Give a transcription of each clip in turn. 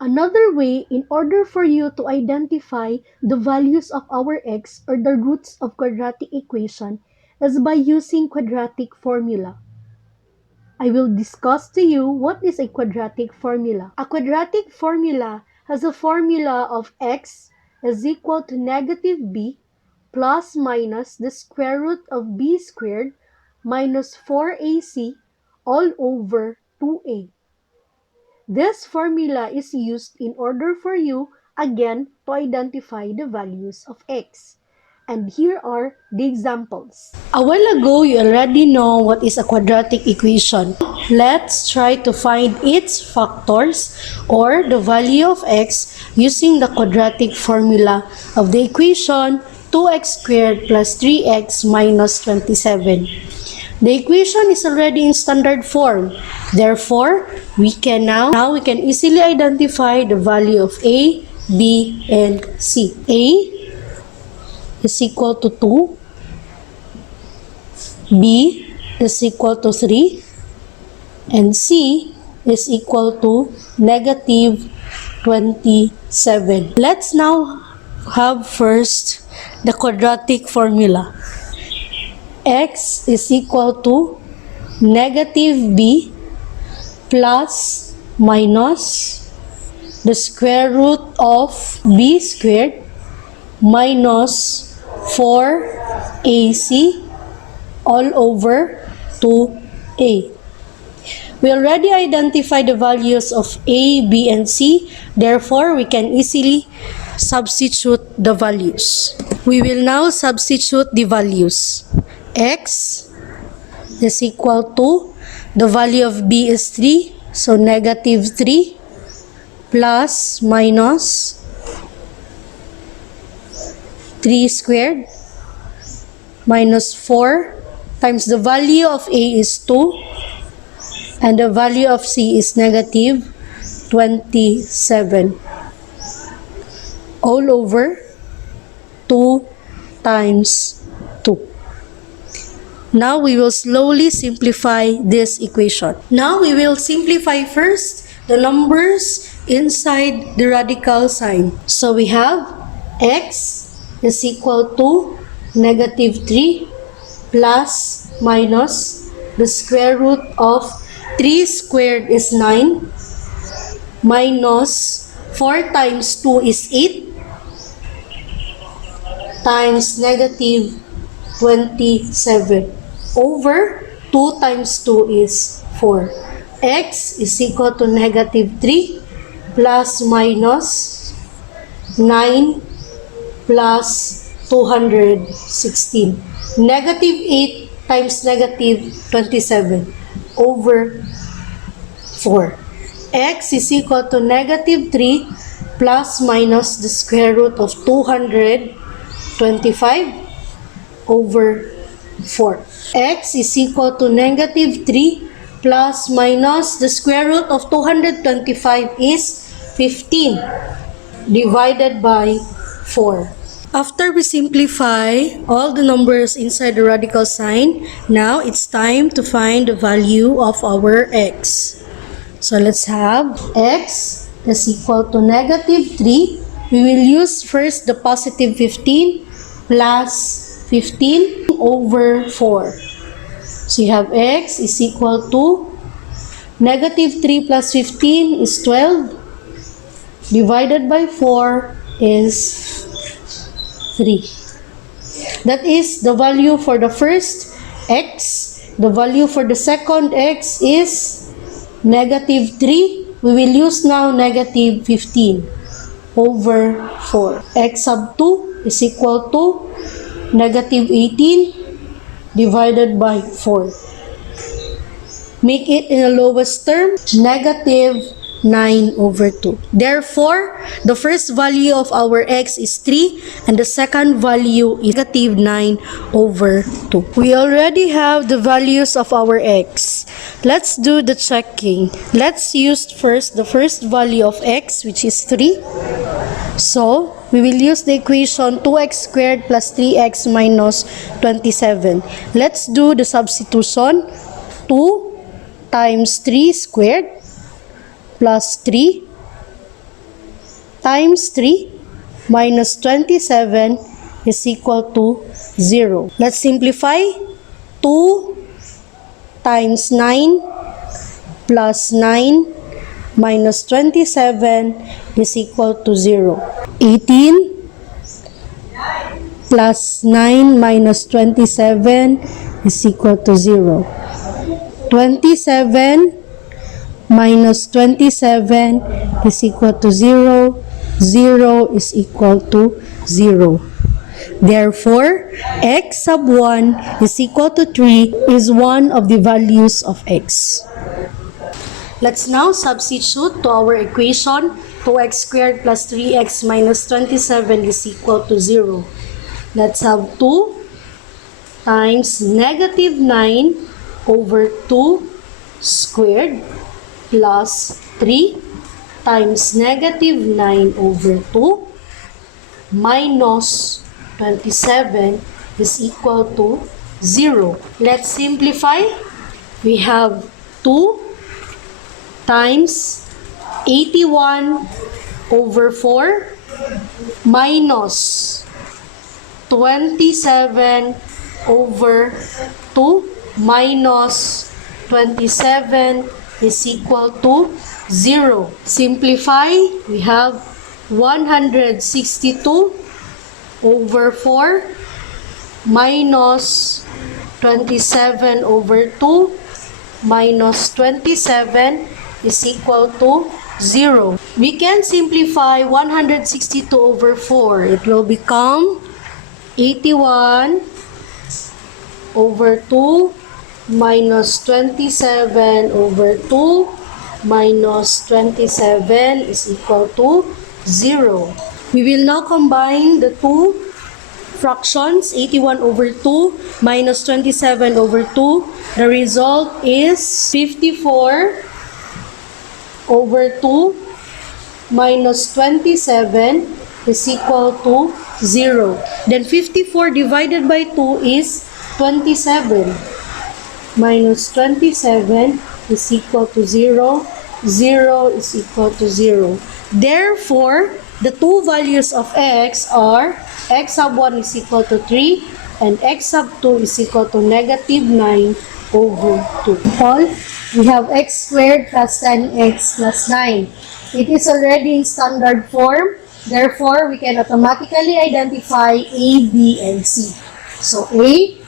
Another way in order for you to identify the values of our x or the roots of quadratic equation is by using quadratic formula. I will discuss to you what is a quadratic formula. A quadratic formula has a formula of x is equal to negative b plus minus the square root of b squared minus 4ac all over 2a. This formula is used in order for you, again, to identify the values of x. And here are the examples. A while ago, you already know what is a quadratic equation. Let's try to find its factors or the value of x using the quadratic formula of the equation 2x squared plus 3x minus 27. The equation is already in standard form. Therefore, we can easily identify the value of a, b, and c. A is equal to 2, b is equal to 3, and c is equal to negative 27. Let's now have first the quadratic formula. X is equal to negative b plus minus the square root of b squared minus 4ac all over 2a. We already identified the values of a, b, and c. Therefore, we can easily substitute the values. We will now substitute the values. X is equal to, the value of b is 3, so negative 3 plus minus 3 squared minus 4 times the value of a is 2 and the value of c is negative 27 all over 2 times 2. Now we will slowly simplify this equation. Now we will simplify first the numbers inside the radical sign. So we have x is equal to negative 3 plus minus the square root of 3 squared is 9 minus 4 times 2 is 8 times negative 27 over 2 times 2 is 4. X is equal to negative 3 plus minus 9 plus 216. Negative 8 times negative 27 over 4. X is equal to negative 3 plus minus the square root of 225 over 4. X is equal to negative 3 plus minus the square root of 225 is 15 divided by 4. After we simplify all the numbers inside the radical sign, now it's time to find the value of our x. So let's have x is equal to negative 3. We will use first the positive 15 plus 15 over 4. So you have x is equal to negative 3 plus 15 is 12 divided by 4 is 3. That is the value for the first x. The value for the second x is negative 3. We will use now negative 15 over 4. X sub 2 is equal to negative 18 divided by 4. Make it in the lowest term, negative 9 over 2. Therefore, the first value of our x is 3 and the second value is negative 9 over 2. We already have the values of our x. Let's do the checking. Let's use first the first value of x, which is 3. So, we will use the equation 2x squared plus 3x minus 27. Let's do the substitution. 2 times 3 squared plus 3 times 3 minus 27 is equal to 0. Let's simplify. 2 times 9 plus 9 minus 27 is equal to 0. 18 plus 9 minus 27 is equal to 0. 27 minus 27 is equal to 0. 0 is equal to 0. Therefore, x sub 1 is equal to 3 is one of the values of x. Let's now substitute to our equation. 2x squared plus 3x minus 27 is equal to 0. Let's have 2 times negative 9 over 2 squared plus 3 times negative 9 over 2 minus 27 is equal to 0. Let's simplify. We have 2 times 81 over 4 minus 27 over 2 minus 27 is equal to 0. Simplify. We have 162 over 4 minus 27 over 2 minus 27 is equal to 0. We can simplify 162 over 4. It will become 81 over 2 minus 27 over 2 minus 27 is equal to 0. We will now combine the two fractions, 81 over 2 minus 27 over 2. The result is 54 over 2 minus 27 is equal to 0. Then 54 divided by 2 is 27. Minus 27 is equal to 0. 0 is equal to 0. Therefore, the two values of x are x sub 1 is equal to 3 and x sub 2 is equal to negative 9 over 2. All, we have x squared plus 10x plus 9. It is already in standard form. Therefore, we can automatically identify A, B, and C. So, A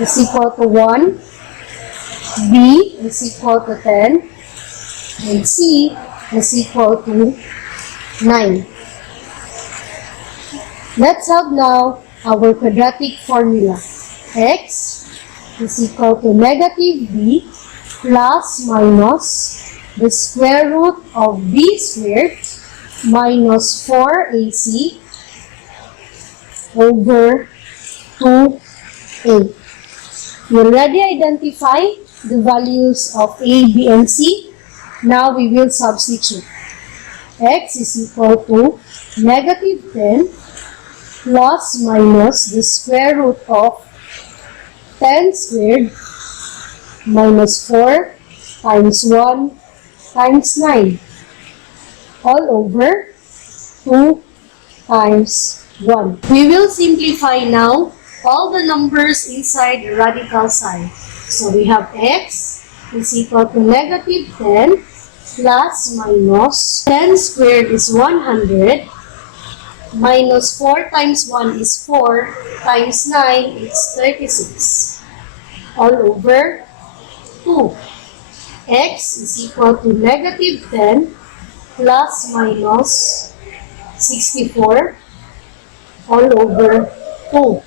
is equal to 1, B is equal to 10, and C is equal to 9. Let's have now our quadratic formula. X is equal to negative B plus minus the square root of B squared minus 4AC over 2A. We already identified the values of A, B, and C. Now we will substitute. X is equal to negative 10 plus minus the square root of 10 squared minus 4 times 1 times 9 all over 2 times 1. We will simplify now all the numbers inside the radical sign. So we have x is equal to negative 10 plus minus 10 squared is 100 minus 4 times 1 is 4 times 9 is 36 all over 2. X is equal to negative 10 plus minus 64 all over 2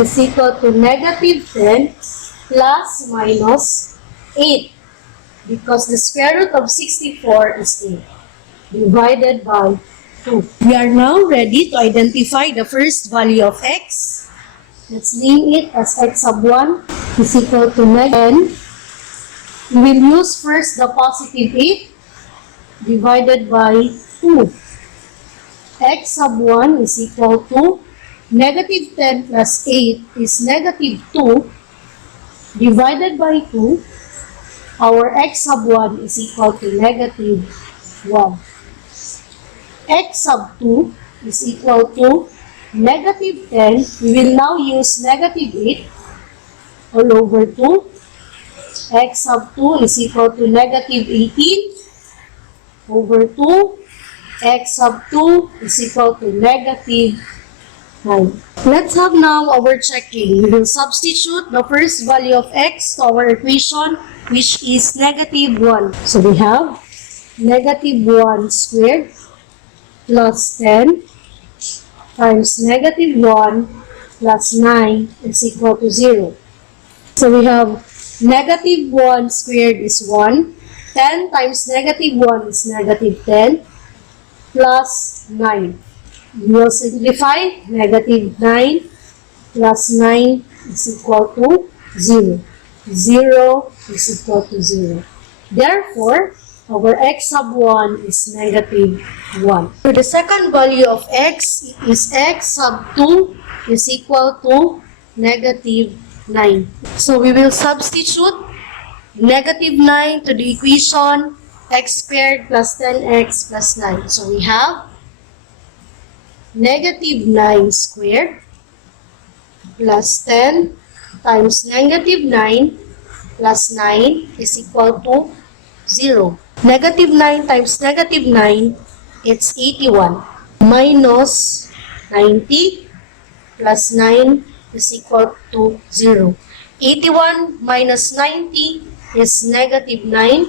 is equal to negative 10 plus minus 8 because the square root of 64 is 8 divided by 2. We are now ready to identify the first value of x. Let's name it as x sub 1 is equal to negative 10. We will use first the positive 8 divided by 2. X sub 1 is equal to negative 10 plus 8 is negative 2 divided by 2. Our x sub 1 is equal to negative 1. x sub 2 is equal to negative 10. We will now use negative 8 all over 2. X sub 2 is equal to negative 18 over 2. X sub 2 is equal to negative 9. Let's have now our checking. We will substitute the first value of x to our equation, which is negative 1. So we have negative 1 squared plus 10 times negative 1 plus 9 is equal to 0. So we have negative 1 squared is 1. 10 times negative 1 is negative 10 plus 9. We will simplify. Negative 9 plus 9 is equal to 0. 0 is equal to 0. Therefore, our x sub 1 is negative 1. So the second value of x is x sub 2 is equal to negative 9. So we will substitute negative 9 to the equation x squared plus 10x plus 9. So we have negative 9 squared plus 10 times negative 9 plus 9 is equal to 0. Negative 9 times negative 9, it's 81. Minus 90 plus 9 is equal to 0. 81 minus 90 is negative 9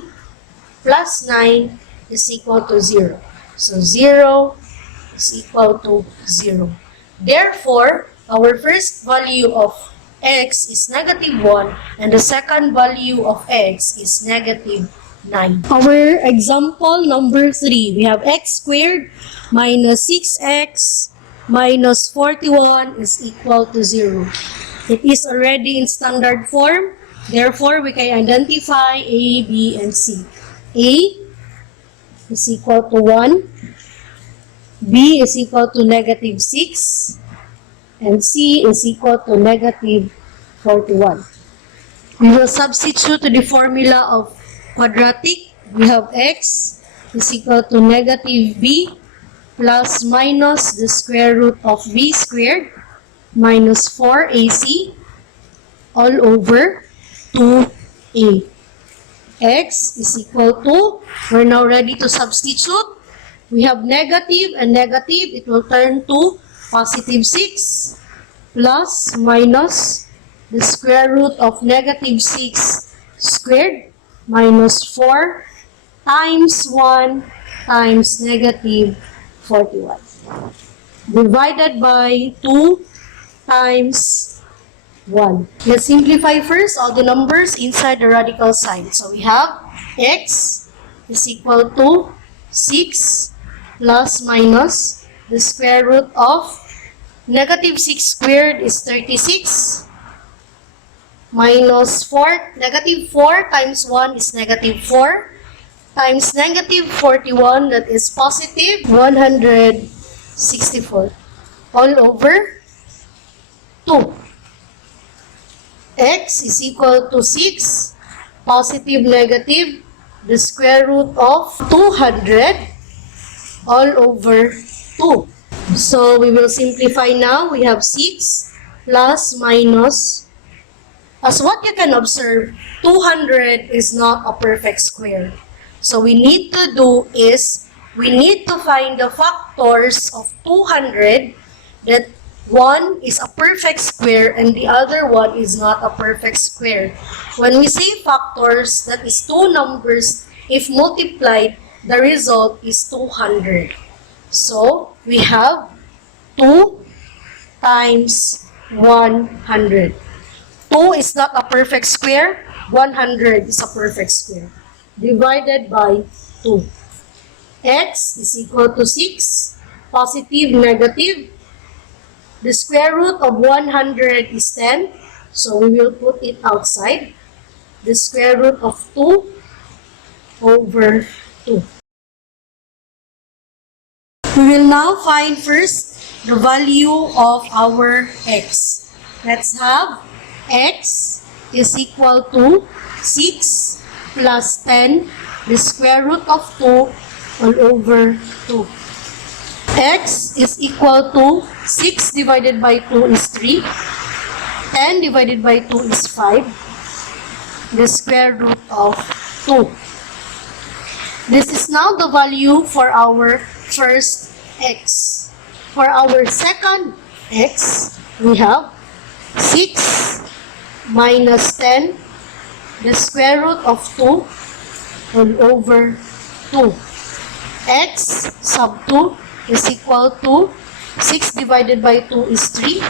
plus 9 is equal to 0. So 0 is equal to 0. Therefore, our first value of x is negative 1 and the second value of x is negative 9. Our example number 3, we have x squared minus 6x minus 41 is equal to 0. It is already in standard form. Therefore, we can identify A, B, and C. A is equal to 1. B is equal to negative 6. And C is equal to negative 41. We will substitute to the formula of quadratic. We have x is equal to negative b plus minus the square root of b squared minus 4ac all over 2a. X is equal to, we're now ready to substitute. We have negative and negative, it will turn to positive 6 plus minus the square root of negative 6 squared minus 4 times 1 times negative 41 divided by 2 times 1. Let's simplify first all the numbers inside the radical sign. So we have x is equal to 6 plus minus the square root of negative 6 squared is 36 minus 4, negative 4 times 1 is negative 4 times negative 41, that is positive 164 all over 2. X is equal to 6 positive negative the square root of 200 all over 2. So we will simplify now. We have 6 plus minus. As what you can observe, 200 is not a perfect square. So we need to do is, we need to find the factors of 200 that one is a perfect square and the other one is not a perfect square. When we say factors, that is two numbers, if multiplied, the result is 200. So we have 2 times 100. 2 is not a perfect square, 100 is a perfect square. Divided by 2. X is equal to 6, positive, negative. The square root of 100 is 10, so we will put it outside. The square root of 2 over 2. We will now find first the value of our x. Let's have x is equal to 6 plus 10, the square root of 2 all over 2. X is equal to 6 divided by 2 is 3. 10 divided by 2 is 5. The square root of 2. This is now the value for our first X. For our second X, we have 6 minus 10, the square root of 2, all over 2. X sub 2 is equal to 6 divided by 2 is 3,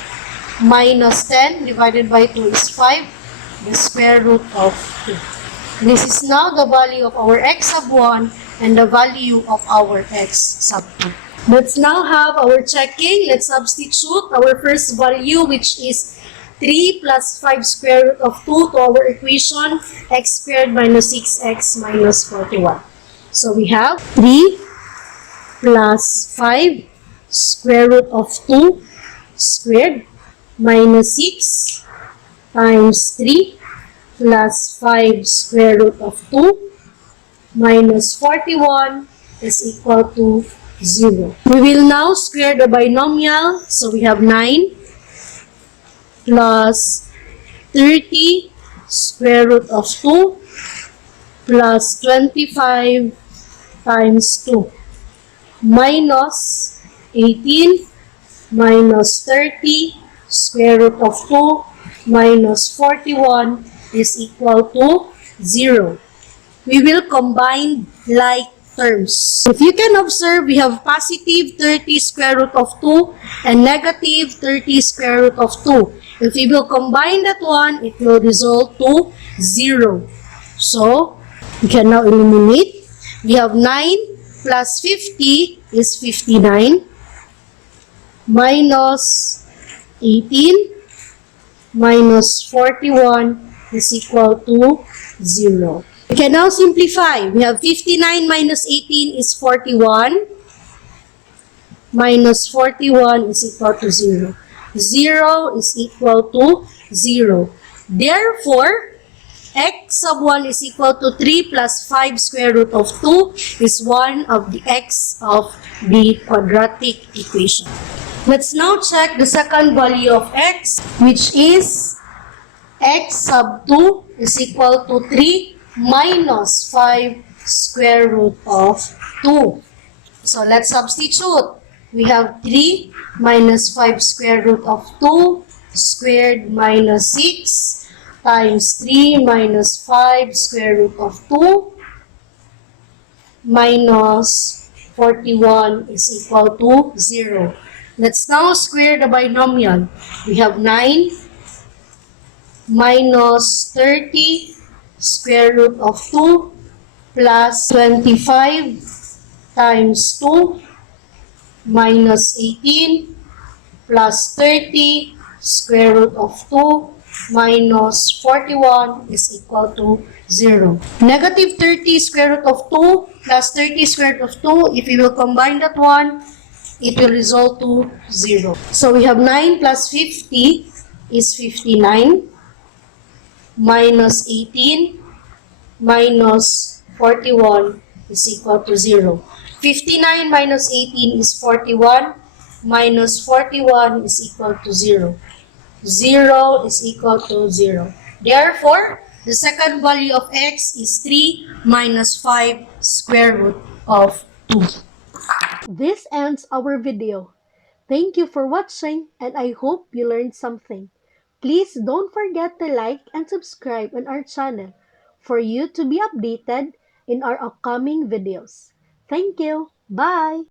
minus 10 divided by 2 is 5, the square root of 2. This is now the value of our X sub 1 and the value of our X sub 2. Let's now have our checking. Let's substitute our first value, which is 3 plus 5 square root of 2 to our equation, x squared minus 6x minus 41. So we have 3 plus 5 square root of 2 squared minus 6 times 3 plus 5 square root of 2 minus 41 is equal to 0. We will now square the binomial. So we have 9 plus 30 square root of 2 plus 25 times 2 minus 18 minus 30 square root of 2 minus 41 is equal to 0. We will combine like terms. If you can observe, we have positive 30 square root of 2 and negative 30 square root of 2. If we will combine that one, it will result to 0. So, we can now eliminate. We have 9 plus 50 is 59 minus 18 minus 41 is equal to 0. We can now simplify. We have 59 minus 18 is 41. Minus 41 is equal to 0. 0 is equal to 0. Therefore, x sub 1 is equal to 3 plus 5 square root of 2 is one of the x of the quadratic equation. Let's now check the second value of x, which is x sub 2 is equal to 3 minus 5 square root of 2. So let's substitute. We have 3 minus 5 square root of 2 squared minus 6 times 3 minus 5 square root of 2 minus 41 is equal to 0. Let's now square the binomial. We have 9 minus 30 square root of 2 plus 25 times 2 minus 18 plus 30 square root of 2 minus 41 is equal to 0. Negative 30 square root of 2 plus 30 square root of 2, if we will combine that one, it will result to 0. So we have 9 plus 50 is 59 minus 18 minus 41 is equal to 0. 59 minus 18 is 41 minus 41 is equal to 0. 0 is equal to 0. Therefore, the second value of x is 3 minus 5 square root of 2. This ends our video. Thank you for watching and I hope you learned something. Please don't forget to like and subscribe on our channel for you to be updated in our upcoming videos. Thank you. Bye!